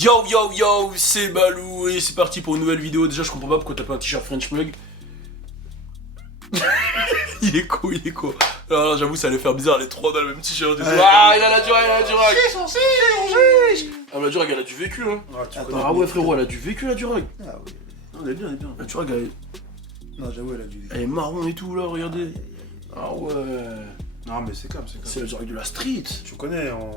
Yo yo yo, c'est Balou et c'est parti pour une nouvelle vidéo. Déjà je comprends pas pourquoi t'as pas un t-shirt French Mug. il est co. Alors là, j'avoue ça allait faire bizarre les trois dans le même t-shirt. Ah il a la Durag, Ah mais la Durag elle a du vécu hein. Ah ouais frérot elle a du vécu la Durag. Ah oui. On est bien. La Durag elle... Non j'avoue elle a du vécu. Elle est marron et tout là, regardez. Ah ouais. Non mais c'est comme. C'est la Durag de la street. Tu connais, on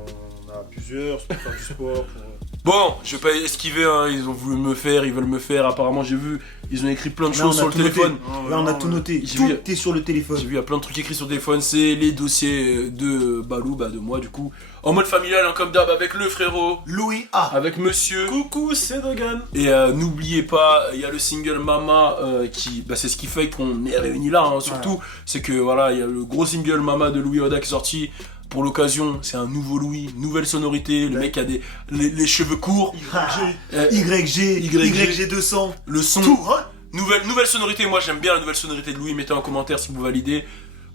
a plusieurs, pour faire du sport, pour... Bon, je vais pas esquiver, hein. Ils ont voulu me faire, ils veulent me faire, apparemment j'ai vu, ils ont écrit plein de choses sur le téléphone. Là on a tout noté, tout est sur le téléphone. J'ai vu, il y a plein de trucs écrits sur le téléphone, c'est les dossiers de Balou, de moi du coup. En mode familial, hein, comme d'hab, avec le frérot, Louis A. avec monsieur. Coucou, c'est Dogan. Et n'oubliez pas, il y a le single Mama qui, c'est ce qui fait qu'on est réunis là, hein, surtout. C'est que voilà, il y a le gros single Mama de Louis Oda qui est sorti. Pour l'occasion, c'est un nouveau Louis, nouvelle sonorité, le mec a les cheveux courts. YG 200. Le son. Tout, hein. Nouvelle sonorité, moi j'aime bien la nouvelle sonorité de Louis, mettez en commentaire si vous validez.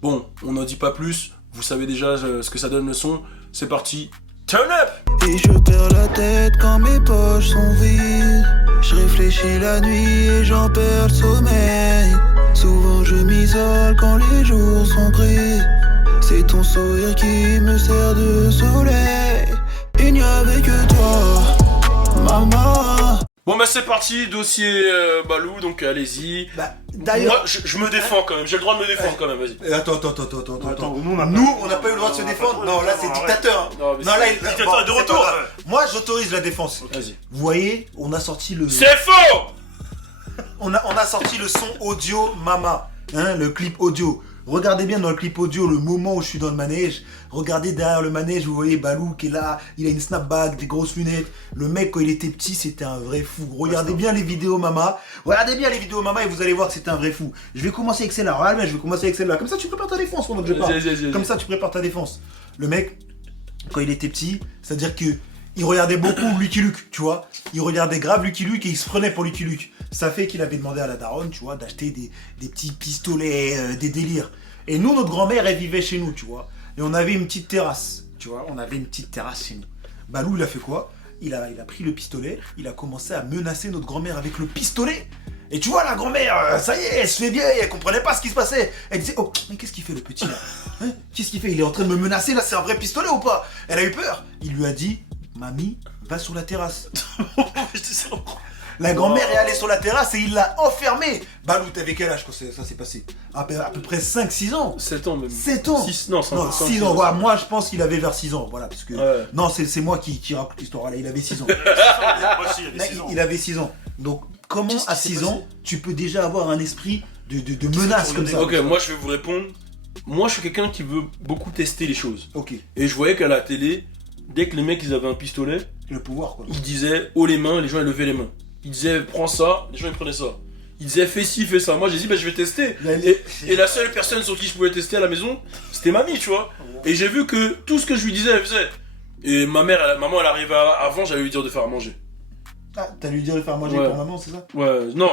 Bon, on n'en dit pas plus, vous savez déjà ce que ça donne le son. C'est parti, turn up. Et je perds la tête quand mes poches sont vides. Je réfléchis la nuit et j'en perds le sommeil. Souvent je m'isole quand les jours sont gris. C'est ton sourire qui me sert de soleil. Il n'y avait que toi, maman. Bon c'est parti, dossier Balou, donc allez-y. D'ailleurs... Moi je me défends quand même, j'ai le droit de me défendre quand même, vas-y. Attends. Nous, On n'a pas eu le droit de se défendre. Non, là c'est dictateur. Non, mais Non, là il dictateur est de retour. Moi j'autorise la défense. Vas-y. Vous voyez, on a sorti le... C'est faux. On a sorti le son audio Mama, hein, le clip audio. Regardez bien dans le clip audio le moment où je suis dans le manège. Regardez derrière le manège, vous voyez Balou qui est là, il a une snapback, des grosses lunettes. Le mec quand il était petit c'était un vrai fou. Regardez bien les vidéos Mama. Regardez bien les vidéos Mama et vous allez voir que c'était un vrai fou. Je vais commencer avec celle-là. Regarde bien, je vais commencer avec celle-là. Comme ça tu prépares ta défense pendant que je parle. Vas-y. Comme ça tu prépares ta défense. Le mec, quand il était petit, c'est-à-dire que il regardait beaucoup Lucky Luke, tu vois. Il regardait grave Lucky Luke et il se prenait pour Lucky Luke. Ça fait qu'il avait demandé à la daronne, tu vois, d'acheter des petits pistolets, des délires. Et nous, notre grand-mère, elle vivait chez nous, tu vois. Et on avait une petite terrasse, tu vois. On avait une petite terrasse chez nous. Balou, il a fait quoi ? Il a pris le pistolet, il a commencé à menacer notre grand-mère avec le pistolet. Et tu vois, la grand-mère, ça y est, elle se fait bien, elle comprenait pas ce qui se passait. Elle disait, oh, mais qu'est-ce qu'il fait le petit là, hein? Qu'est-ce qu'il fait? Il est en train de me menacer, là, c'est un vrai pistolet ou pas? Elle a eu peur. Il lui a dit, mamie, va sur la terrasse. La grand-mère est allée sur la terrasse et il l'a enfermée. Balou, t'avais quel âge quand ça s'est passé? À peu près 5-6 ans. 7 ans même. 7 ans. 6 non, 6 ans, voilà. Moi je pense qu'il avait vers 6 ans, voilà, parce que... Ouais. Non, c'est moi qui raconte l'histoire, là, il avait 6 ans. Moi aussi, il y avait 6 ans. Il avait 6 ans. Donc, comment Qu'est-ce qui à s'est 6 passé ans, tu peux déjà avoir un esprit de menace comme ça? Ok, moi je vais vous répondre. Moi je suis quelqu'un qui veut beaucoup tester les choses. Ok, Et je voyais qu'à la télé, dès que les mecs ils avaient un pistolet, le pouvoir, quoi. ils disaient haut les mains, les gens ils levaient les mains. Ils disaient prends ça, les gens ils prenaient ça. Ils disaient fais ci, fais ça. Moi j'ai dit je vais tester. Et la seule personne sur qui je pouvais tester à la maison, c'était mamie, tu vois. Et j'ai vu que tout ce que je lui disais, elle faisait. Et maman elle arrivait avant, j'allais lui dire de faire à manger. Ah, t'as lui dire de faire manger Ouais. pour maman, c'est ça? Ouais, non,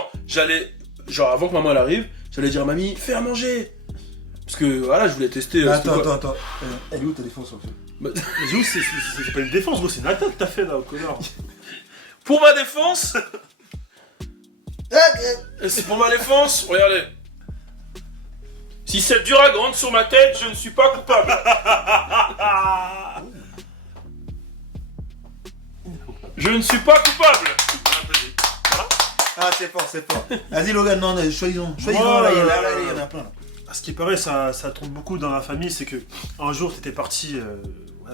genre avant que maman elle arrive, j'allais dire à mamie, fais à manger. Parce que voilà, je voulais tester. Attends. Elle est où ta défense en fait? Bah, Mais c'est pas une défense, gros, c'est une attaque que t'as fait là, au connard. pour ma défense, c'est pour ma défense, regardez. Si cette Durag rentre sur ma tête, je ne suis pas coupable. Je ne suis pas coupable. Ah, c'est fort. Vas-y, Logan, non, choisissons. Là, il y en a plein là. À ce qui paraît, ça tourne beaucoup dans la famille, c'est que un jour t'étais parti,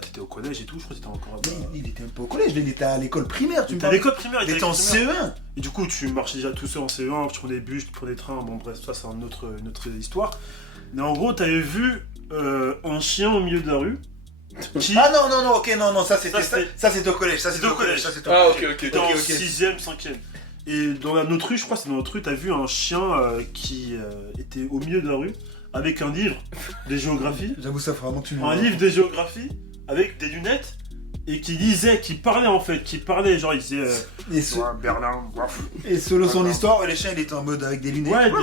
t'étais au collège et tout, je crois que t'étais encore Il était même pas au collège, il était à l'école primaire, tu me T'étais à parles. l'école primaire, Il était en CE1. Et du coup, tu marchais déjà tout seul en CE1, tu prenais des bus, tu prenais des trains, bon bref, ça c'est une autre histoire. Mais en gros, t'avais vu un chien au milieu de la rue. Qui... Ah non, ok, non, ça c'était au collège, C'était au collège. Ah ok. T'étais en 6ème, 5ème. Et dans notre rue, je crois que c'est dans notre rue, t'as vu un chien qui était au milieu de la rue avec un livre de géographie. J'avoue, ça fera vraiment que tu Un livre de géographie avec des lunettes et qui parlait en fait, genre il disait Berlin, Et selon son histoire, le chien il était en mode avec des lunettes. ouais,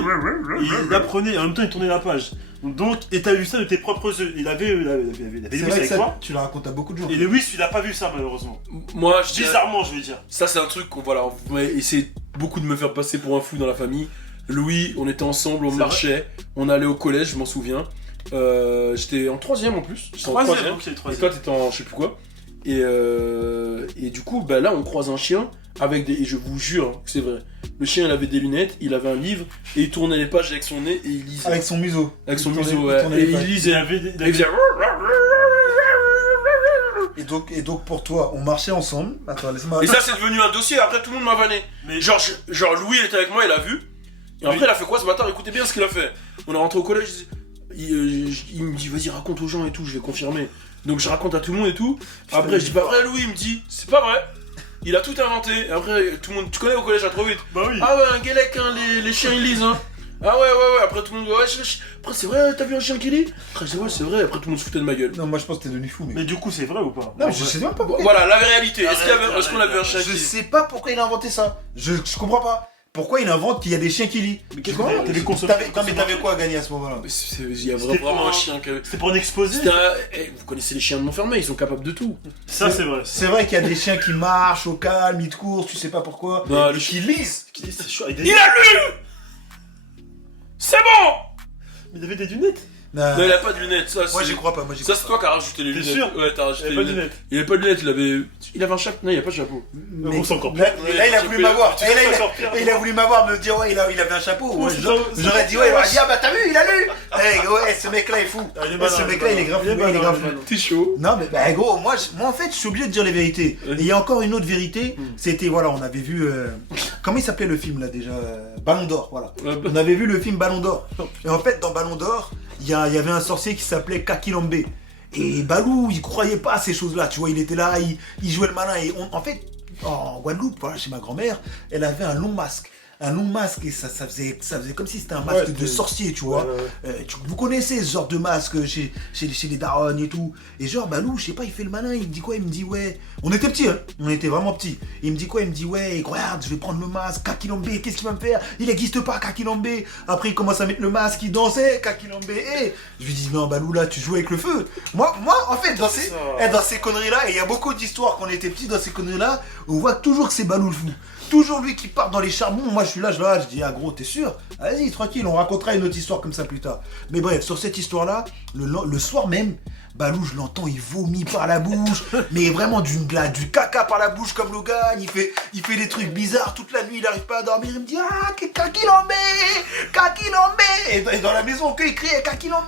il apprenait, en même temps il tournait la page. Donc, et t'as vu ça de tes propres yeux. Il avait C'est Lewis vrai que avec ça, toi. tu le racontes à beaucoup de gens. Et Lewis, il a pas vu ça, malheureusement. Moi, je dirais- Bizarrement, je veux dire. Ça, c'est un truc qu'on voilà, vous m'avez essayé beaucoup de me faire passer pour un fou dans la famille. Louis, on était ensemble, on C'est marchait, on allait au collège, je m'en souviens. J'étais en 3ème en plus. J'étais en Troisième, ok, Et troisième. toi, t'étais en je sais plus quoi. Et du coup, bah là, on croise un chien avec des. Et je vous jure que c'est vrai. Le chien, il avait des lunettes, il avait un livre, et il tournait les pages avec son nez et il lisait. Avec son museau. Avec son Il tournait- museau, il ouais. tournait Et les il pages. Il lisait. avait, Et il faisait. Et donc pour toi, on marchait ensemble. Attends, laisse-moi. Et ça, c'est devenu un dossier, après tout le monde m'a vanné. Mais Genre, Louis, il était avec moi, il a vu. Et après, il a fait quoi ce matin? Écoutez bien ce qu'il a fait. On est rentré au collège, il me dit, vas-y, raconte aux gens et tout, je vais confirmer. Donc, je raconte à tout le monde et tout. Après, je dis, pas vrai, Louis, il me dit, c'est pas vrai. Il a tout inventé. Et après, tout le monde, tu connais au collège, à trop vite. bah oui. Ah ouais, un Guélec, hein, les chiens ils lisent, hein. Ah ouais. Après, tout le monde, ouais, après, c'est vrai, t'as vu un chien qui lit? Après, je dis, ouais, c'est vrai. Après, tout le monde se foutait de ma gueule. Non, moi je pense que t'es devenu fou, mec. Mais du coup, c'est vrai ou pas? Non, En je vrai. sais même pas pourquoi. Voilà, la réalité. Est-ce Arrête, qu'on a vu un chien Je qui lit? sais pas pourquoi il a inventé ça. Je comprends pas. Pourquoi il invente qu'il y a des chiens qui lient? Mais qu'est-ce Je comprends que pas. t'avais consommé? Non, mais t'avais quoi à gagner à ce moment-là? Il y a C'était vraiment pour un un- chien que. C'était pour en exposer. Vous connaissez les chiens de Montfermeil, ils sont capables de tout. Ça, c'est vrai. C'est vrai qu'il y a des chiens qui marchent au calme, ils te courent, tu sais pas pourquoi. Non, et le qui lisent. C'est chaud. Il Il a lu! C'est bon! Mais il avait des lunettes. Non, Non, il a pas de lunettes, ça moi c'est. j'y crois pas, moi j'y Ça crois c'est toi qui as rajouté les T'es lunettes. sûr? Ouais, t'as Il rajouté avait les pas de lunettes. lunettes. Il avait pas de lunettes, il avait un chapeau. Non, il y a pas de chapeau. Mais Bon, c'est encore là, pire. là, il a Ouais, voulu tu m'avoir. peux- Et là, tu peux encore pire. il a voulu m'avoir, me dire ouais, il avait un chapeau. Ouais, Ouais, c'est j'aurais ça, j'aurais c'est dit ça, ouais, il aurait ouais. dit ah bah t'as vu, il a lu. Eh ouais, ce mec là est fou. Ah, il est Eh, malin, ce il est mec là, il est grave fou. malin. Il est grave Il est fou. malin. T'es chaud. Non mais bah gros, moi en fait je suis obligé de dire les vérités. Et il y a encore une autre vérité, c'était voilà, on avait vu comment il s'appelait le film là déjà Ballon d'Or, voilà. On avait vu le film Ballon d'Or. Et en fait dans Ballon d'Or, il y avait un sorcier qui s'appelait Kakilombe. Et Balou, il croyait pas à ces choses-là, tu vois, il était là, il jouait le malin. Et en fait, en Guadeloupe, voilà, chez ma grand-mère, elle avait un long masque. Un long masque et ça faisait comme si c'était un masque Ouais, de sorcier, tu vois. ouais. Vous connaissez ce genre de masque chez les darons et tout. Et genre, Balou, je sais pas, il fait le malin, il me dit quoi? Il me dit ouais. On était petits, hein. On était vraiment petits. Il me dit quoi? Il me dit ouais, regarde, je vais prendre le masque, Kakilombe, qu'est-ce qu'il va me faire? Il n'existe pas, Kakilombe. Après, il commence à mettre le masque, il dansait, Kakilombe. Et je lui dis non, Balou, là, tu joues avec le feu. Moi en fait, dans ces conneries-là, et il y a beaucoup d'histoires quand on était petits dans ces conneries-là, on voit toujours que c'est Balou le fou. Toujours lui qui part dans les charbons. Moi, je suis là, je dis, ah gros, t'es sûr? Vas-y, tranquille, on racontera une autre histoire comme ça plus tard. Mais bref, sur cette histoire-là, le soir même, Balou, je l'entends, il vomit par la bouche, mais vraiment du caca par la bouche comme Logan. Il fait des trucs bizarres toute la nuit, il n'arrive pas à dormir. Il me dit, ah, Kakilombe, Kakilombe. Et dans la maison, il criait Kakilombe.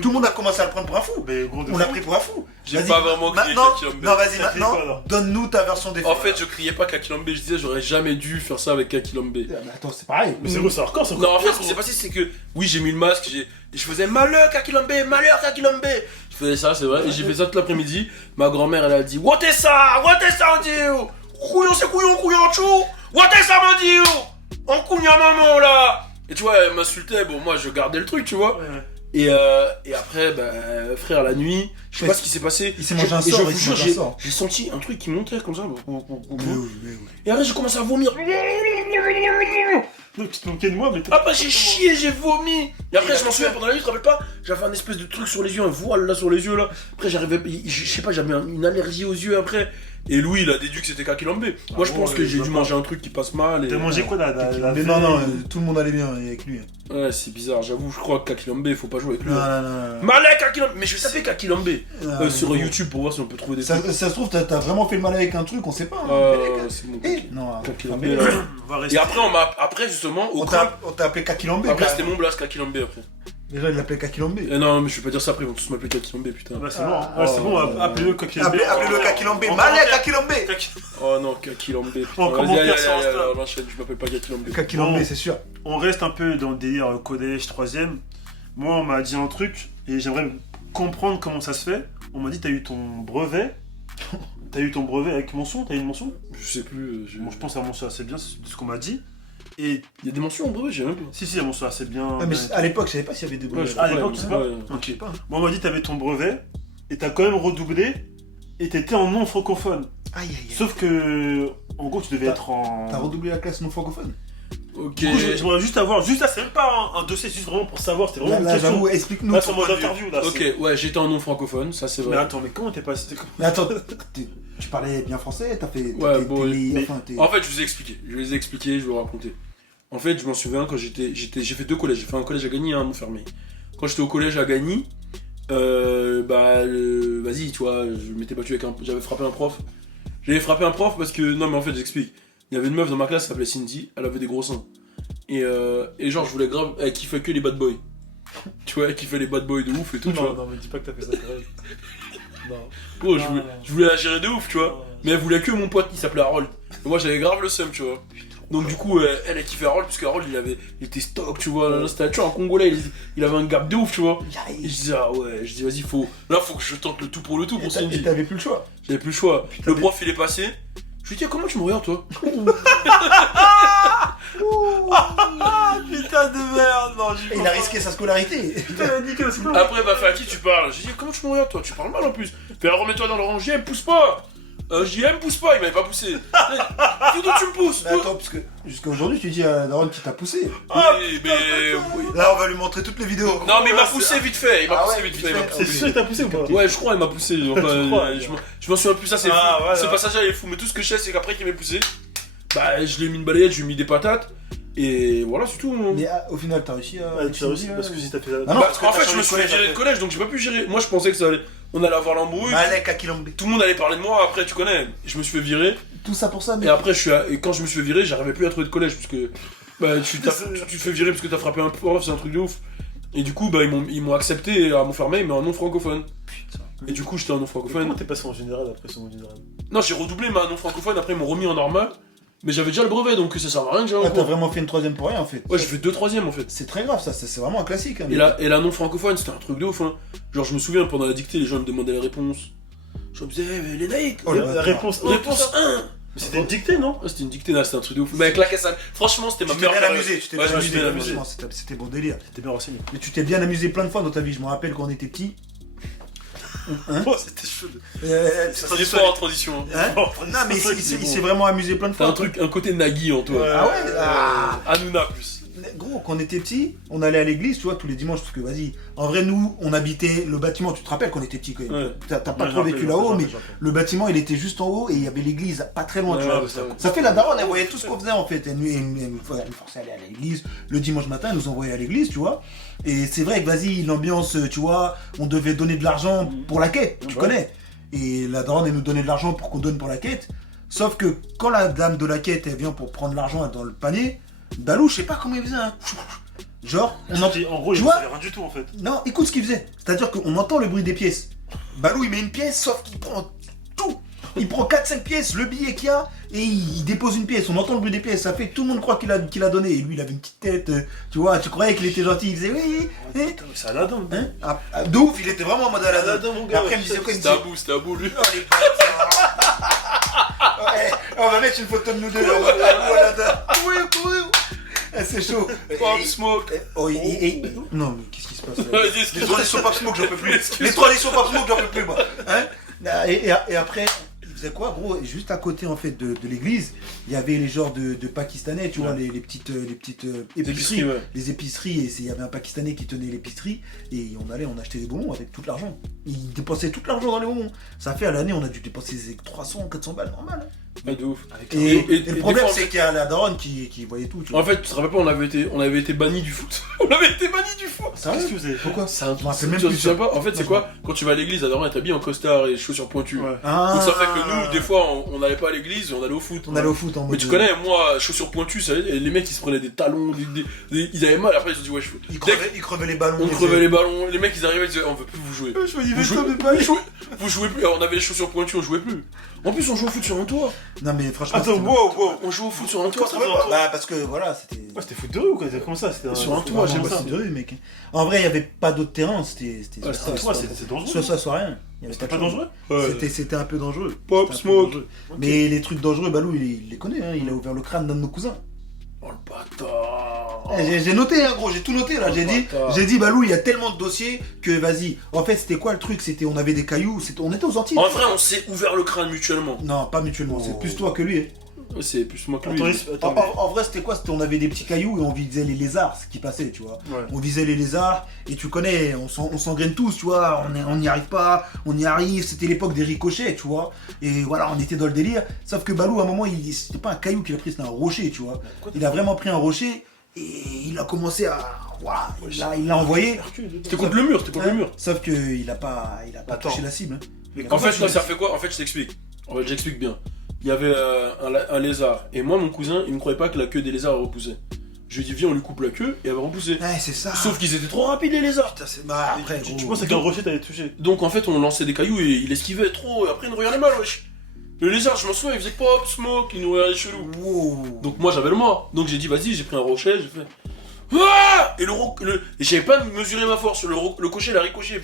Tout le monde a commencé à le prendre pour un fou. Mais gros de On l'a fou. pris pour un fou. J'ai Vas-y, pas vraiment crié maintenant, Kakilombe. non, vas-y, Ça crie maintenant, quoi, alors donne-nous ta version des faits. En fait, je criais pas Kakilombe, je disais j'aurais jamais dû faire ça avec Kakilombe. Ah, mais attends, c'est pareil. Mais c'est gros, c'est hardcore, c'est Non, encore en fait, pire, ce qui gros. s'est passé, c'est que oui, j'ai mis le masque, et je faisais malheur Kakilombe, malheur Kakilombe. Je faisais ça, c'est vrai, et j'ai fait ça toute l'après-midi. Ma grand-mère, elle a dit, what est ça, on dit, couillon, c'est couillon, chou, what est ça, mon dit, on couille à maman là. Et tu vois, elle m'insultait, bon, moi, je gardais le truc, tu vois. Ouais. Et après, bah, frère, la nuit, je sais pas ce qui s'est passé. Il s'est mangé un Et sort, je il vous s'est jure, mangé un sort. j'ai senti un truc qui montait comme ça. Mais oui. Et après, j'ai commencé à vomir. Donc tu te moquais de moi, mais Après, j'ai chié, j'ai vomi. Et après, je m'en souviens pendant la nuit, tu te rappelles pas? J'avais un espèce de truc sur les yeux, un voile là sur les yeux là. Après, j'arrivais, je sais pas, j'avais une allergie aux yeux après. Et Louis, il a déduit que c'était Kakilombe. Moi, je bon, pense que j'ai je dû vois manger un truc qui passe mal. Et... T'as mangé quoi là la Mais non, tout le monde allait bien avec lui. Ouais, c'est bizarre, j'avoue, je crois que Kakilombe, faut pas jouer avec lui. Non. Malek Kakilombe. Mais je vais taper Kakilombe Ah, sur mais bon. YouTube pour voir si on peut trouver des Ça trucs. se trouve, t'as vraiment fait le mal avec un truc, on sait pas. Hein, C'est mon Eh, non, Kakilombe. mais- là. On va rester. Et après, après justement, au on crâne. t'a appelé Kakilombe. Après, c'était mon blast Kakilombe après. Déjà, il l'appelait Kakilombe. Non, mais je vais pas dire ça après, ils vont tous m'appeler Kakilombe, putain. Bah, c'est bon, ouais, c'est bon, appelez-le Kakilombe. Appelez-le Kakilombe. En Malek commentaire. Kakilombe. Oh non, Kakilombe, putain. En Vas-y, commentaire allez, sur allez, Insta. on enchaîne, je m'appelle pas Kakilombe. Kakilombe, Bon. c'est sûr. On reste un peu dans le délire collège, 3ème. Moi, on m'a dit un truc et j'aimerais comprendre comment ça se fait. On m'a dit, t'as eu ton brevet. T'as eu ton brevet avec mention? T'as eu une mention? Je sais plus. Bon, je pense à mention assez bien, c'est ce qu'on m'a dit. Et Il y a des mentions en brevet, j'ai même pas. si, à mention assez bien. Ah, mais bien. à l'époque, je savais pas s'il y avait des brevets. à l'époque, tu sais pas. Ouais. Ok. Moi, on m'a dit, t'avais ton brevet et t'as quand même redoublé et t'étais en non francophone. Aïe. Sauf que, en gros, tu devais T'as- être en. T'as redoublé la classe non francophone? Ok. Du coup, j'aimerais juste avoir, juste là, c'est même pas un dossier, c'est juste vraiment pour savoir, c'était vraiment une Là, question. j'avoue, explique-nous. Là, c'est en ton mode point de vue. interview, là. Ok, ouais, j'étais en non francophone, ça c'est Mais vrai. attends, mais comment t'es passé Mais attends, tu parlais bien français, t'as fait. Ouais, t'es- bon, t'es- mais- enfin, t'es- En fait, je vous ai expliqué, je vais vous raconter. En fait, je m'en souviens quand j'ai fait 2 collèges. J'ai fait un collège à Gagny et un à Montfermeil. Quand j'étais au collège à Gagny, vas-y, tu vois, je m'étais battu avec j'avais frappé un prof. J'avais frappé un prof parce que, non mais en fait, j'explique. Il y avait une meuf dans ma classe, elle s'appelait Cindy, elle avait des gros seins. Et genre, je voulais grave, elle kiffait que les bad boys. Tu vois, elle kiffait les bad boys de ouf et tout, tu vois. Non, mais dis pas que t'as fait ça pareil. Non. Bro, Non. je voulais la gérer de ouf, tu vois. Mais elle voulait que mon pote qui s'appelait Harold. Et moi, j'avais grave le seum, tu vois. Donc, du coup, elle kiffait Harold, parce que Harold, il était stock, tu vois. Là, c'était tu vois, un Congolais, il avait un gap de ouf, tu vois. Et je disais, ah ouais, je dis, vas-y, faut que je tente le tout pour le tout pour Et Cindy. t'avais plus le choix. J'avais plus le choix. Le prof, il est passé. Je lui dis, comment tu me regardes, toi? Putain de merde, non, Et il a risqué sa scolarité. Putain, nickel, c'est Après, il m'a fait, à qui tu parles? Je lui dis, comment tu me regardes, toi? Tu parles mal en plus. Fais, remets-toi dans le rang. JM, pousse pas. JM, pousse pas, il m'avait pas poussé. D'où tu me pousses? Mais attends, parce que jusqu'à aujourd'hui, tu dis à la daronne qui t'a poussé. Oui, mais. oui. Là, on va lui montrer toutes les vidéos. Non, mais il m'a poussé vite fait. Il m'a Ah poussé ouais, vite vite fait. il m'a fait. poussé. C'est sûr que t'as poussé ou pas? Ouais, je crois, il m'a poussé. Enfin, crois, je m'en souviens plus, ça c'est Ah, fou. voilà. Ce passage-là il est fou, mais tout ce que je sais, c'est qu'après qu'il m'ait poussé, bah je lui ai mis une balayette, je lui ai mis des patates, et voilà, c'est tout. Mais au final, t'as réussi à. Ouais, tu as réussi parce que si t'as fait ça. Ah non, Bah, parce que en t'as fait, je changé me de suis fait collège virer de après. collège, donc j'ai pas pu gérer. Moi, je pensais que on allait avoir l'embrouille. Malek à Kilombe. Tout le monde allait parler de moi, après, tu connais. Je me suis fait virer, Tout ça pour ça, mais. et après, et quand je me suis fait virer, j'arrivais plus à trouver de collège, parce que bah, tu te fais virer parce que t'as frappé un prof, c'est un truc de ouf. Et du coup, bah, ils m'ont accepté à Montfermeil, mais en non francophone. Putain. Et du coup, j'étais en non francophone. Comment t'es passé en général après ce mot général? Non, j'ai redoublé ma non francophone, après ils m'ont remis en normal, mais j'avais déjà le brevet donc ça sert à rien que j'ai un Ah, t'as cours. vraiment fait une troisième pour rien en fait. Ouais, j'ai fait 2 troisièmes en fait. C'est très grave ça, c'est vraiment un classique. Hein, Et la non francophone, c'était un truc de ouf. Hein. Genre, je me souviens pendant la dictée, les gens me demandaient les réponses. Je me disais, mais les naïcs, Oh, le La bâtard. réponse 1. réponse 1. Mais c'était une dictée, non? C'était une dictée, là, c'était un truc de ouf. Mais avec la caisse à... Franchement, c'était ma Tu t'es meilleure bien période. amusé, tu t'es Ouais, bien je me suis amusé, bien amusé. franchement, c'était bon délire. T'es bien renseigné. Mais tu t'es bien amusé plein de fois dans ta vie, je me rappelle quand on était petits. Hein Oh, c'était chaud. Transition en transition. Hein. Hein Non mais il s'est vraiment amusé plein de T'as fois. un côté Nagui en toi. Ouais. Ah ouais ah. Hanouna plus. Gros, quand on était petits, on allait à l'église, tu vois, tous les dimanches, parce que vas-y, en vrai, nous, on habitait le bâtiment, tu te rappelles qu'on était petits quand même. Ouais. T'as pas Ouais, trop je vécu rappelle, là-haut, je mais rappelle. le bâtiment, il était juste en haut et il y avait l'église pas très loin, tu Ouais, vois. ouais, ça- Ça fait la daronne, elle voyait tout ce qu'on faisait en fait. Elle nous forçait à aller à l'église. Le dimanche matin, elle nous envoyait à l'église, tu vois. Et c'est vrai que vas-y, l'ambiance, tu vois, on devait donner de l'argent pour la quête, tu Ouais. connais. Et la daronne, elle nous donnait de l'argent pour qu'on donne pour la quête. Sauf que quand la dame de la quête, elle vient pour prendre l'argent dans le panier, Balou, je sais pas comment il faisait, hein. Genre, on entend. En gros, il Tu ne vois savait rien du tout en fait. Non, écoute ce qu'il faisait. C'est-à-dire qu'on entend le bruit des pièces. Balou, il met une pièce, sauf qu'il prend tout. Il prend 4-5 pièces, le billet qu'il y a, et il dépose une pièce. On entend le bruit des pièces. Ça fait que tout le monde croit qu'il a donné. Et lui, il avait une petite tête. Tu vois, tu croyais qu'il était gentil. Il faisait oui. Putain, mais c'est Aladdin. Hein de ouf, il était vraiment en mode Aladdin. Aladdin, mon Et gars. après, il me disait quoi? Il me disait C'était à bout, lui. oh, les bâtards. Ouais, on va mettre une photo de nous deux. On va faire Aladdin. Oui. C'est chaud. Pop Smoke. Oh, non, mais qu'est-ce qui se passe là? Vas-y, Les excuse-moi. traditions Pop Smoke, j'en peux plus. Excuse-moi. Les traditions Pop Smoke, j'en peux plus, moi. Hein et après, il faisait quoi, gros? Juste à côté, en fait, de l'église, il y avait les genres de Pakistanais, tu vois, les petites épiceries. épiceries, ouais. Les épiceries, et il y avait un Pakistanais qui tenait l'épicerie, et on achetait des bonbons avec tout l'argent. Il dépensait tout l'argent dans les bonbons. Ça fait à l'année, on a dû dépenser 300, 400 balles, normal. Hein. Ouais, de ouf. Et Et le des problème, fois, c'est qu'il y a la daronne qui voyait tout, tu vois. En fait, tu te rappelles pas, on avait été bannis du foot. On avait été bannis du foot. Ça Qu'est-ce que vous avez fait? Pourquoi C'est un Je m'en rappelle même tu te plus. souviens pas En fait, c'est Non, quoi Quand tu vas à l'église, la daronne est habillée en costard et chaussures pointues. Ouais. Ah. Donc ça fait que nous, des fois, on n'allait pas à l'église et on allait au foot. On allait au foot en mode. Mais tu connais, moi, chaussures pointues, ça, et les mecs ils se prenaient des talons, ils avaient mal, après ils se sont dit ouais, Il dès crevait les ballons. on crevait les ballons, les mecs ils arrivaient, ils disaient on veut plus vous jouer. Je me dis, Vous jouez, vous jouez plus, alors, on avait les chaussures pointues, on jouait plus. En plus, on joue au foot sur un toit. Non, mais franchement. Attends, c'était- wow. On joue au foot sur un toit. Bah, parce que voilà, c'était. Ouais, c'était foot de rue ou quoi? Comment ça? C'était Sur un c'était toit, vraiment j'aime ça. C'est de rue, mec. En vrai, il n'y avait pas d'autre terrain, c'était. Ouais, soit Un ça, toit, c'est dangereux. soit rien. Il y avait C'était pas pas de chose. dangereux? C'était un peu dangereux. Pop C'était un peu Smoke. dangereux. Mais les trucs dangereux, Balou, il les connaît, hein. Il a ouvert le crâne d'un de nos cousins. Oh le bâtard. J'ai noté, hein, gros, j'ai tout noté là. Oh, bâtard. J'ai dit, Balou, il y a tellement de dossiers que vas-y. En fait, c'était quoi le truc? On avait des cailloux, on était aux Antilles. En vrai, on s'est ouvert le crâne mutuellement. Non, pas mutuellement, c'est plus toi que lui. Hein. C'est plus moi que lui. En vrai, c'était quoi? On avait des petits cailloux et on visait les lézards, ce qui passait, tu vois. Ouais. On visait les lézards et tu connais, on s'engraine tous, tu vois. On n'y arrive pas, on y arrive. C'était l'époque des ricochets, tu vois. Et voilà, on était dans le délire. Sauf que Balou, à un moment, c'était pas un caillou qu'il a pris, c'était un rocher, tu vois. Il a vraiment pris un rocher et il a commencé à. Voilà, il l'a envoyé. C'était contre le mur, c'était contre le mur. Sauf qu'il a pas Attends. touché la cible. Mais En fait, ça fait quoi? En fait, je t'explique. En fait, j'explique bien. Il y avait un lézard. Et moi, mon cousin, il ne croyait pas que la queue des lézards repoussait. Je lui ai dit, viens, on lui coupe la queue et elle va repousser. Ouais, c'est ça. Sauf qu'ils étaient trop rapides, les lézards. Putain, bah, après, tu gros. penses qu'un rocher t'avais touché? Donc, en fait, on lançait des cailloux et il esquivait trop. Et après, il nous regardait mal, wesh. Le lézard, je m'en souviens, il faisait pop, smoke, il nous regardait chelou. Wow. Donc, moi, j'avais le mort. Donc, j'ai dit, vas-y, j'ai pris un rocher, j'ai fait. Ah et et j'avais pas mesuré ma force. Le cocher, il a ricoché.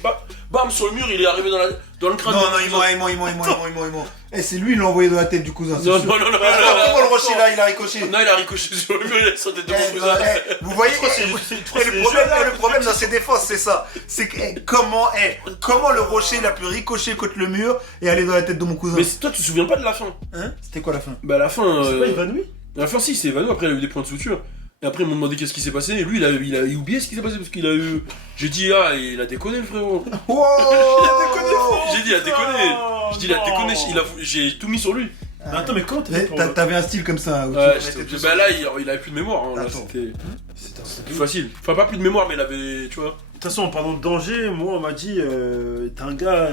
Bam, sur le mur, il est arrivé dans le crâne. Non, il ment. Eh, c'est lui, il l'a envoyé dans la tête du cousin. Non, c'est sûr. non. Comment le rocher là, il a ricoché? Non, il a ricoché sur le mur, il a sauté de mon cousin. Vous voyez, c'est le problème dans ses défenses, c'est ça. C'est que comment le rocher il a pu ricocher contre le mur et aller dans la tête de mon cousin? Mais toi, tu te souviens pas de la fin? Hein? C'était quoi la fin? Bah, à la fin. C'est pas évanoui? À la fin, si, c'est évanoui. Après, il a eu des points de suture. Et après, ils m'ont demandé qu'est-ce qui s'est passé. Et lui, il a oublié ce qui s'est passé parce qu'il a eu. J'ai dit, ah, il a déconné, le frérot. Wow. J'ai dit, il a déconné. J'ai dit, il a déconné. J'ai tout mis sur lui. Mais attends, mais comment Mais t'avais un style comme ça. Où Ouais, tu mettais tout bah là, il avait plus de mémoire. Hein. Là, Attends. c'était plus facile. Enfin, pas plus de mémoire, mais il avait. Tu vois. De toute façon, en parlant de danger, moi, on m'a dit, t'es un gars,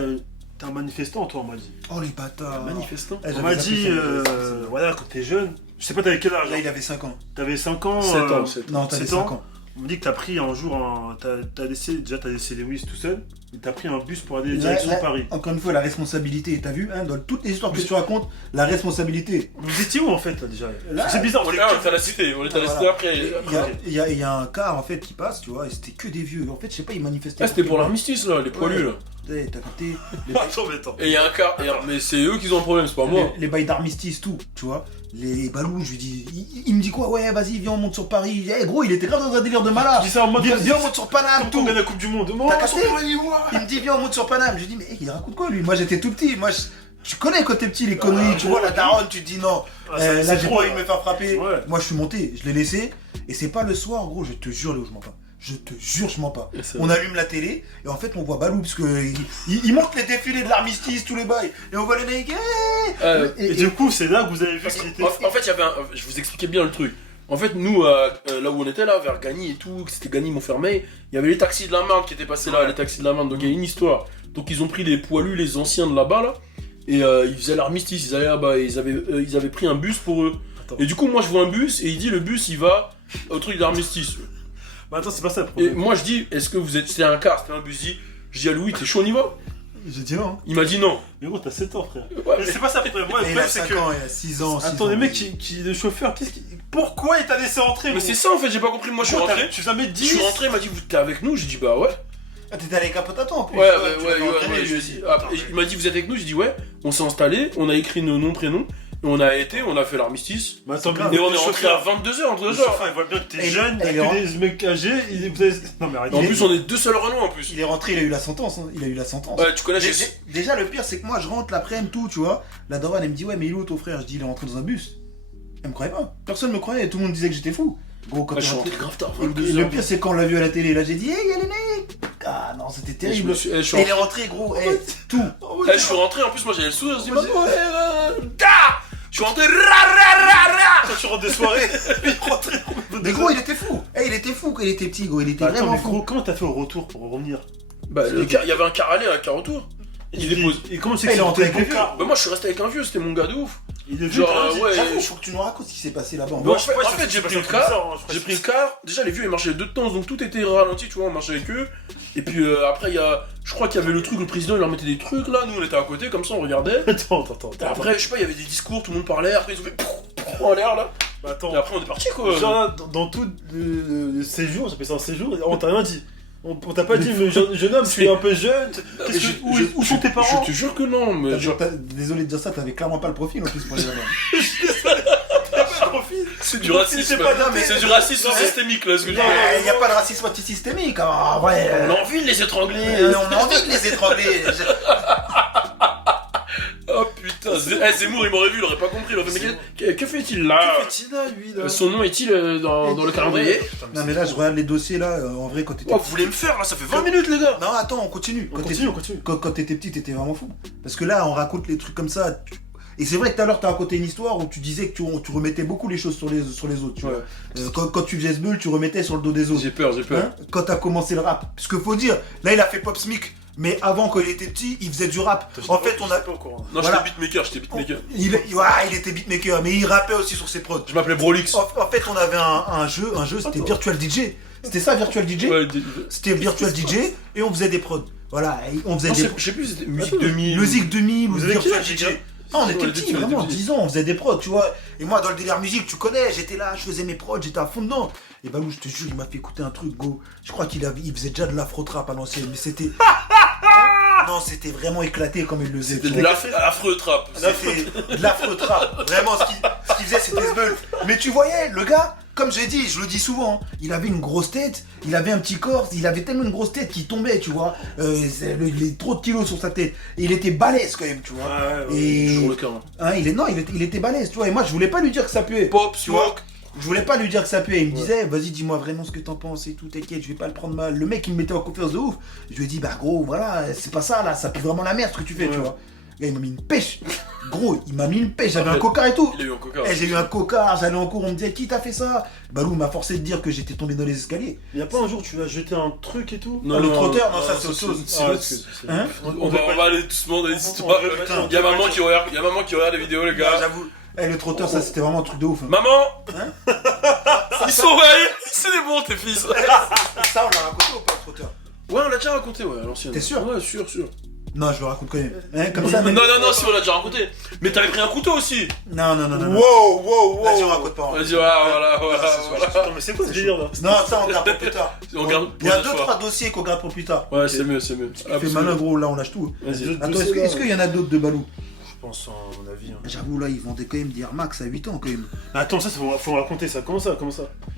t'es un manifestant, toi, on m'a dit. Oh les bâtards. Manifestant. Eh, On j'avais m'a zappé dit, ça. voilà, quand t'es jeune, je sais pas, t'avais quel âge? Là, il avait 5 ans. T'avais 5 ans. 7 ans, 7 ans. Non, t'avais 7 ans. 5 ans. On me dit que t'as pris un jour t'as laissé Lewis tout seul, et t'as pris un bus pour aller direction Paris. Encore une fois, la responsabilité, t'as vu, hein, dans toutes les histoires que tu racontes, la responsabilité. Vous étiez où en fait là déjà? Là, C'est bizarre, On était à la cité. On était à la cité après. Il y a un car en fait qui passe, tu vois, et c'était que des vieux. En fait, je sais pas, ils manifestaient. Ah, c'était pour l'armistice, là, les poilus, là. T'as capté Attends. Et il y a un cas. Mais c'est eux qui ont un problème, c'est pas moi. les bails d'armistice, tout, tu vois. Les Balou, je lui dis, il me dit quoi? Ouais, vas-y, viens, on monte sur Paris. Eh gros, il était grave dans un délire de malade. Je dis ça en mode. Viens, on monte sur Paname, Comme tout. on gagne la Coupe du Monde. T'as capté? Il me dit, viens, on monte sur Paname. Je lui dis, mais il raconte quoi lui? Moi, j'étais tout petit. Moi, tu connais quand t'es petit les conneries, tu vois, la daronne, tu te dis non. Là, j'ai pas envie de me faire frapper. Ouais. Moi, je suis monté, je l'ai laissé. Et c'est pas le soir, gros, je te jure, Léo, je mens pas. Je te jure, je mens pas. On allume la télé et en fait on voit Balou parce que il monte les défilés de l'armistice, tous les bails. Et on voit les mecs. Et du coup, c'est là que vous avez vu qu'il était. En fait, il y avait je vous expliquais bien le truc. En fait, nous, là où on était, là, vers Gagny et tout, c'était Gagny Montfermeil, il y avait les taxis de la Marne qui étaient passés là, les taxis de la Marne. Donc il y a une histoire. Donc ils ont pris les poilus, les anciens de là-bas, là, et ils faisaient l'armistice. Ils allaient là-bas et ils avaient pris un bus pour eux. Attends. Et du coup, moi, je vois un bus et il dit le bus, il va au truc d'armistice. Bah attends, c'est pas ça le Et problème. moi, je dis, est-ce que vous êtes. C'était un car, c'était un bus. Je dis à Louis, t'es chaud, on y va? J'ai dit non. Il m'a dit non. Mais gros, t'as 7 ans, frère. Ouais, Mais c'est pas ça le problème. Moi, le Et il a problème, c'est 5 que. ans, il a 6 ans. Attends, les mecs le chauffeur, pourquoi il t'a laissé entrer? Mais c'est ça en fait, j'ai pas compris. Moi, je suis Gros, rentré. Tu jamais Je 10. suis rentré, il m'a dit, t'es avec nous? J'ai dit, bah ouais. Ah, t'étais allé capote à toi en plus. Ouais, tu l'avais entraîné, je dis. Après, il m'a dit, vous êtes avec nous? J'ai dit, ouais. On s'est installé, on a écrit nos noms, prénoms. Et on a fait l'armistice. Mais attends, grave. Et on est rentré à 22h, entre Le 2h. chauffeur, il voit bien que t'es Et- jeune, et il y a il que des mecs âgés. Non, mais arrête. En plus, on est deux seuls Renault en plus. Il est rentré, il a eu la sentence. Hein. Il a eu la sentence. Ouais, tu connais, Déjà, le pire, c'est que moi, je rentre l'après-midi, tout, tu vois. La daronne, elle me dit, ouais, mais il est où ton frère? Je dis, il est rentré dans un bus. Elle me croyait pas. Personne me croyait, tout le monde disait que j'étais fou. Gros, quand je t'es suis rentré. rentré grave tard, Et 22h. le pire, c'est quand on l'a vu à la télé. Là, j'ai dit, hey, y'a les mecs. Ah non, c'était terrible. Et il est rentré, gros. Tout. Je suis rentré, en plus, moi j'avais le sourire. Je dis, je suis rentré. Ra. Quand tu rentres des soirées, il rentre. Mais gros, il était fou. Il était fou quand il était petit, gros. Il était Attends, vraiment mais fou. gros, comment t'as fait au retour pour revenir? Bah, il y avait un car aller, un car retour. Il dépose. Et comment c'est Il que est rentré c'est avec les vieux. Bah, moi je suis resté avec un vieux, c'était mon gars de ouf. Il est Genre, vieux, ouais. J'avoue, faut que tu nous racontes ce qui s'est passé là-bas. Bon, en fait, j'ai pris le car. J'ai pris le car. Déjà, les vieux ils marchaient de temps, donc tout était ralenti, tu vois, on marchait avec eux. Et puis après, je crois qu'il y avait le truc, le président il leur mettait des trucs là, nous on était à côté, comme ça on regardait. Attends. Et après, je sais pas, il y avait des discours, tout le monde parlait, après ils ont fait en l'air là. Bah, attends. Et après on est parti quoi. Genre là, dans tout le séjour, j'appelle ça un séjour, on t'a rien dit. On t'a pas dit, mais jeune homme, tu es un peu jeune. Où sont tes parents? Je te jure que non, mais genre. Désolé de dire ça, t'avais clairement pas le profil en plus pour les avoir. C'est du racisme. C'est du racisme systémique là, ce que je veux dire. Il n'y a pas de racisme antisystémique, hein, en vrai. On a envie de les étrangler. On a envie de les étrangler. Oh putain, Zemmour, il m'aurait vu, il aurait pas compris. Il aurait fait, mais que fait-il là? Que fait-il là, lui là? Son nom est-il dans le calendrier? Non, mais là, je regarde les dossiers là, en vrai, quand t'étais. Oh, vous voulez me faire là? Ça fait 20 minutes, les gars! Non, attends, on continue. On continue. Quand t'étais petit, t'étais vraiment fou. Parce que là, on raconte les trucs comme ça. Et c'est vrai que tout à l'heure, t'as raconté une histoire où tu disais que tu remettais beaucoup les choses sur les autres. Tu vois. Quand tu faisais ce bulle, tu remettais sur le dos des autres. J'ai peur. Hein, quand t'as commencé le rap. Parce qu'il faut dire, là, il a fait Pop Smic. Mais avant, quand il était petit, il faisait du rap. En fait, on a. Non, Voilà. j'étais beatmaker. Il était beatmaker, mais il rappait aussi sur ses prods. Je m'appelais Brolix. En fait, on avait un jeu, c'était Virtual DJ. C'était ça, Virtual DJ? Ouais, C'était Virtual DJ et on faisait des prods. Voilà, et on faisait des. je sais plus, c'était Musique 2000. Musique 2000 ou Vous avez Virtual quel DJ. âge, Non, on était Ouais, petits, on était vraiment, petits. 10 ans, on faisait des prods, tu vois. Et moi, dans le délire musique, tu connais, j'étais là, je faisais mes prods, j'étais à fond dedans. Et Balou, je te jure, il m'a fait écouter un truc, go. Je crois qu'il faisait déjà de l'afro-trap à l'ancienne, mais c'était. Non, c'était vraiment éclaté comme il le faisait. C'était tu de vois. l'affreux trap. C'était de l'afro-trap. Vraiment, ce qu'il faisait, c'était ce bull. Mais tu voyais, le gars, comme j'ai dit, je le dis souvent, hein, il avait une grosse tête, il avait un petit corps, il avait tellement une grosse tête qu'il tombait, tu vois. Il avait trop de kilos sur sa tête. Et il était balèze quand même, tu vois. Et Toujours le cas. hein, il était balèze, tu vois. Et moi, je voulais pas lui dire que ça puait. Pop, tu vois. smoke. Je voulais pas lui dire que ça puait. Il me disait, vas-y, dis-moi vraiment ce que t'en penses et tout, t'inquiète, je vais pas le prendre mal. Le mec, il me mettait en confiance de ouf. Je lui ai dit, bah gros, voilà, c'est pas ça là, ça pue vraiment la merde ce que tu fais, tu vois. Le gars, il m'a mis une pêche. Gros, il m'a mis une pêche, j'avais un coca et tout. Il a eu un coca. J'ai eu un coca, j'allais en cours, on me disait, qui t'a fait ça? Balou m'a forcé de dire que j'étais tombé dans les escaliers. Y'a pas un jour tu vas jeter un truc et tout? Le trotteur, non, ça c'est autre chose. C'est Ah, autre- Hein? On va aller doucement dans les histoires. Putain. Il y a maman qui regarde les vidéos, les Non, gars. j'avoue. Le trotteur, ça c'était vraiment un truc de ouf. Hein. Maman, Hein? ils sont ouais, c'est des bons tes fils. Ça, on l'a raconté ou pas, le trotteur? Ouais, on l'a déjà raconté, ouais, à l'ancienne. T'es sûr? Ouais, sûr. Non, je le raconte quand même. Hein, comme ça, Non, mais... si, on l'a déjà raconté. Mais t'avais pris un couteau aussi. Non. Wow. Vas-y, on raconte pas. Vas-y, voilà. Attends, mais c'est quoi ce délire là? Non, ça on garde pour plus tard. On garde Il y a pour une fois. 2-3 dossiers qu'on garde pour plus tard. Ouais, c'est mieux. Fais malin gros, là on lâche tout. Vas-y. Attends, est-ce qu'il y en a d'autres de Balou? Je pense à mon avis. J'avoue, là ils vendaient quand même des Air Max à 8 ans quand même. Attends, ça faut raconter ça. Comment ça?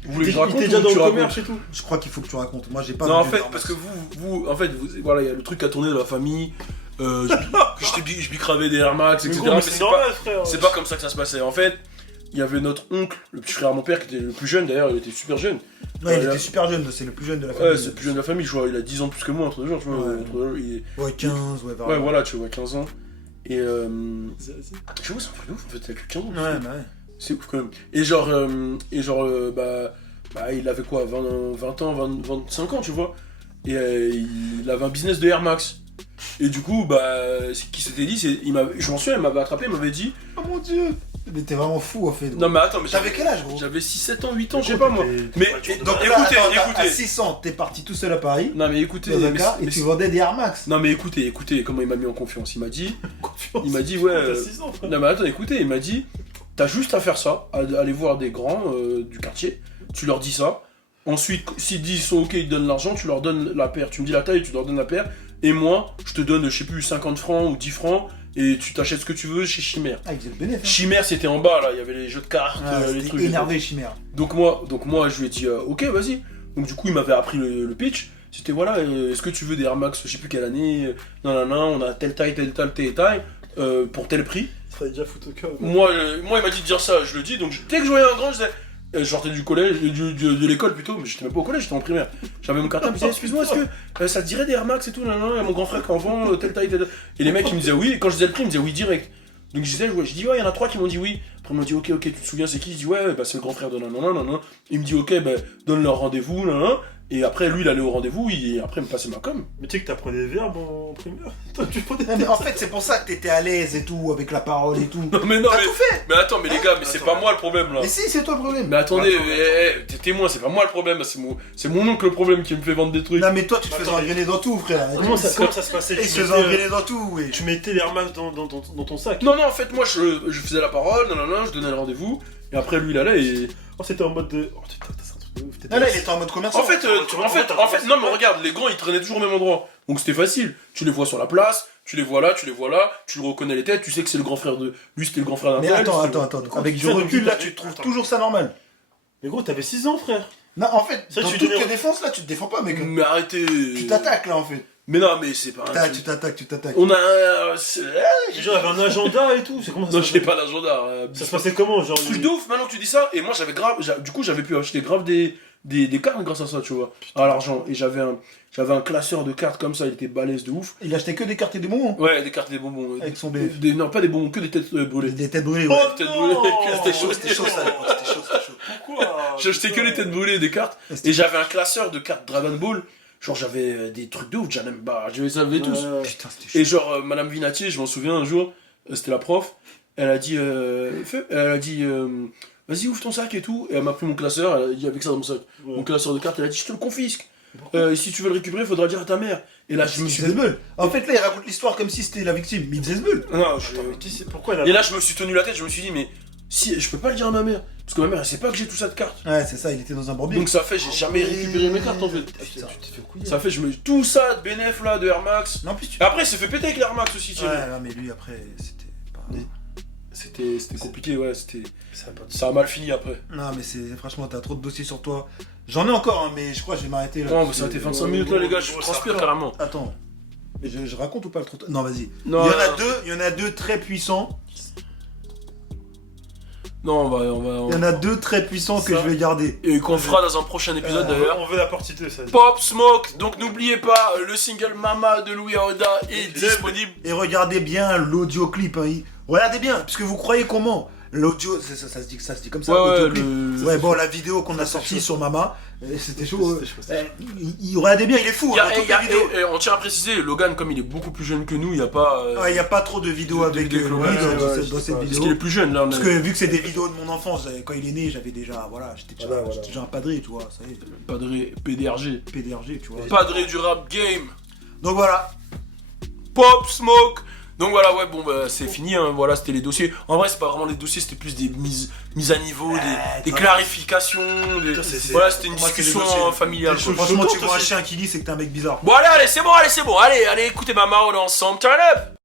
Vous voulez que je Il raconte était déjà ou dans tu le racontes? commerce et tout. Je crois qu'il faut que tu racontes. Moi j'ai pas Non, en vendu fait, d'Air Max. parce que voilà, il y a le truc qui a tourné dans la famille. Je bicravais des Air Max, etc. Mais Mais c'est c'est normal, pas, frère. c'est pas comme ça que ça se passait. En fait, il y avait notre oncle, le petit frère à mon père, qui était le plus jeune d'ailleurs, il était super jeune. Ouais, il là- était super jeune, c'est le plus jeune de la famille. Ouais, c'est le plus jeune de la famille, je vois, il a 10 ans de plus que moi, entre deux jours, tu vois. Ouais. Ouais, 15, ouais, Ouais, voilà, tu vois, 15 ans. Et je sais pas, c'est un truc de ouf, en fait, t'as que 15 ans. Ouais, bah ouais. C'est ouf quand même. Et il avait quoi, 20 ans, 25 ans, tu vois. Et il avait un business de Air Max. Et du coup, ce qu'il s'était dit, je m'en souviens, il m'avait attrapé, il m'avait dit. Oh mon dieu. Mais t'es vraiment fou en fait. Gros. Non, mais attends, mais T'avais quel âge gros? J'avais 6, 7 ans, 8 ans, je sais pas moi. Mais Donc écoutez, là, écoutez. À 6 ans, t'es parti tout seul à Paris. Non, mais écoutez. Dans un mais- car, et mais- tu vendais des Air Max. Non, mais écoutez comment il m'a mis en confiance. Il m'a dit, T'as ouais. 6 ans, frère. Non, mais attends, écoutez, il m'a dit, t'as juste à faire ça, à aller voir des grands du quartier, tu leur dis ça. Ensuite, s'ils disent ils sont ok, ils te donnent l'argent, tu leur donnes la paire. Tu me dis la taille, tu leur donnes la paire. Et moi, je te donne, je sais plus, 50 francs ou 10 francs. Et tu t'achètes ce que tu veux chez Chimère. Ah, il faisait le bénéfice. Chimère, c'était en bas, là, il y avait les jeux de cartes, les trucs. C'était énervé, Chimère. Donc moi, je lui ai dit, ok, vas-y. Donc du coup, il m'avait appris le pitch. C'était, voilà, est-ce que tu veux des Air Max, je sais plus quelle année, on a telle taille, pour tel prix. Ça déjà foutu au cœur. Moi, il m'a dit de dire ça, je le dis. Donc dès que je voyais un grand, je disais, je sortais du collège, de l'école plutôt, mais j'étais même pas au collège, j'étais en primaire. J'avais mon cartable, je disais, excuse-moi, est-ce que ça te dirait des Air Max et tout, il y a mon grand frère qui en vend, telle taille. Et les mecs, ils me disaient oui, et quand je disais le prix, ils me disaient oui direct. Donc je dis, ouais, il y en a 3 qui m'ont dit oui. Après, ils m'ont dit, ok, tu te souviens, c'est qui? Je dis, ouais, c'est le grand frère de nanana. Il me dit, ok, donne leur rendez-vous, nanana. Et après, lui, il allait au rendez-vous, et après, il me passait ma com. Mais tu sais que t'apprends des verbes en primaire. Toi, tu prends des Non, mais en fait, c'est pour ça que t'étais à l'aise et tout, avec la parole et tout. Non, T'as tout fait. mais attends, mais les gars, mais c'est pas moi le problème là. Mais si, c'est toi le problème. Mais attendez, t'es témoin, c'est pas moi le problème, c'est mon oncle le problème qui me fait vendre des trucs. Non, mais toi, tu te faisais Attends, engrainer dans tout, frère. Comment ça se passait? Il se faisait engrainer dans tout, oui. Tu mettais les Air Max dans ton sac. Non, en fait, moi je faisais la parole, je donnais le rendez-vous, et après lui il allait et. Oh, c'était en mode de. Oh, putain, c'est un truc de ouf. Non, là, il était en mode commerçant. En fait, non, mais regarde, les grands ils traînaient toujours au même endroit. Donc c'était facile. Tu les vois sur la place, tu les vois là, tu le reconnais les têtes, tu sais que c'est le grand frère de. Lui c'était le grand frère d'un Mais tel, attends. Quand Avec tu du fais recul, depuis- là, tu trouves toujours ça normal. Mais gros, t'avais 6 ans, frère. Non, en fait, Ça, dans tu toutes donnais- tes défenses, là, tu te défends pas, mec. Mais arrêtez. Tu t'attaques, là, en fait. Mais non, mais c'est pas un Tu truc. t'attaques. On a Les gens avaient un agenda et tout, c'est comment ça Non, se je sais passait pas l'agenda. Ça se passait comment, genre Truc de ouf, maintenant que tu dis ça, et moi j'avais grave, du coup j'avais pu acheter grave des cartes grâce à ça, tu vois, à l'argent. Et j'avais un classeur de cartes comme ça, il était balèze de ouf. Il achetait que des cartes et des bonbons. Ouais, des cartes et des bonbons. Avec son BF. Non, pas des bonbons, que des têtes brûlées. Des têtes brûlées, Oh ouais. Têtes non brûlées, C'était chaud ça à l'époque, c'était chaud. Pourquoi J'achetais que les têtes brûlées des cartes. Et j'avais un classeur de cartes Dragon Ball. Genre j'avais des trucs de ouf, Janemba, je les avais tous. Putain, c'était chaud. Et genre Madame Vinatier, je m'en souviens un jour, c'était la prof, elle a dit, vas-y ouvre ton sac et tout. Et elle m'a pris mon classeur, elle a dit avec ça dans mon sac, mon classeur de cartes, elle a dit je te le confisque. Si tu veux le récupérer, faudra dire à ta mère. Et là je me suis Zezbul. En fait, là, il raconte l'histoire comme si c'était la victime. Mais il Zezbul. Non, Attends, mais tu sais pourquoi elle a... Et là je me suis tenu la tête, je me suis dit mais si je peux pas le dire à ma mère, parce que ma mère elle sait pas que j'ai tout ça de cartes. Ouais, c'est ça, il était dans un bourbier. Donc ça fait j'ai jamais récupéré mes cartes en fait. Putain. Tu t'es fait couiller. Ça fait tout ça de bénéf là, de Air Max. Non, en plus, tu. Et après il s'est fait péter avec l'Air Max aussi, Thierry. Ouais, non, mais lui, après, c'était pas. C'était compliqué, ouais, Ça a pas de- ça a mal fini après. Non, mais c'est. Franchement, t'as trop de dossiers sur toi. J'en ai encore, hein, mais je crois que je vais m'arrêter là. Non, bah, ça a été 25 minutes là, les gars, je gros, transpire ça carrément. Attends. Mais je raconte ou pas le trop. Non, vas-y. Non, Il y en a deux très puissants. non, Il y en a deux très puissants que Ça. je vais garder. Et qu'on fera dans un prochain épisode d'ailleurs. On veut la partie 2, ça. Pop Smoke, donc n'oubliez pas, le single Mama de Louis Aoda est Je l'aime. disponible. Et regardez bien l'audio clip. Hein. Regardez bien, parce que vous croyez comment l'audio, ça se dit comme ça. Ouais, audio clip. Ouais, bon, la vidéo qu'on a sortie sur Mama, c'était chaud. Regardez bien, il est fou. Y a- hein, toutes y a- les vidéos. et on tient à préciser, Logan, comme il est beaucoup plus jeune que nous, il n'y a pas. Il n'y a pas trop de vidéos de avec vidéos lui avec dans, Logan, dans ouais, cette je sais pas. Parce vidéo. qu'il est plus jeune là. On Parce a que vu que c'est des vidéos de mon enfance, quand il est né, j'avais déjà, voilà, j'étais déjà un padré, tu vois, ça y est, Padré PDRG. PDRG, tu vois. Padré du rap game. Donc voilà, Pop Smoke. Donc voilà, ouais, bon, bah, c'est fini, hein, voilà, c'était les dossiers. En vrai, c'est pas vraiment les dossiers, c'était plus des mises à niveau, des clarifications, voilà, c'était une pour moi, c'est des discussion dossiers. familiale. quoi. franchement, tu choquante vois un aussi. chien qui lit, c'est que t'es un mec bizarre. Bon, allez, c'est bon, allez, écoutez Mama, on est ensemble, turn up.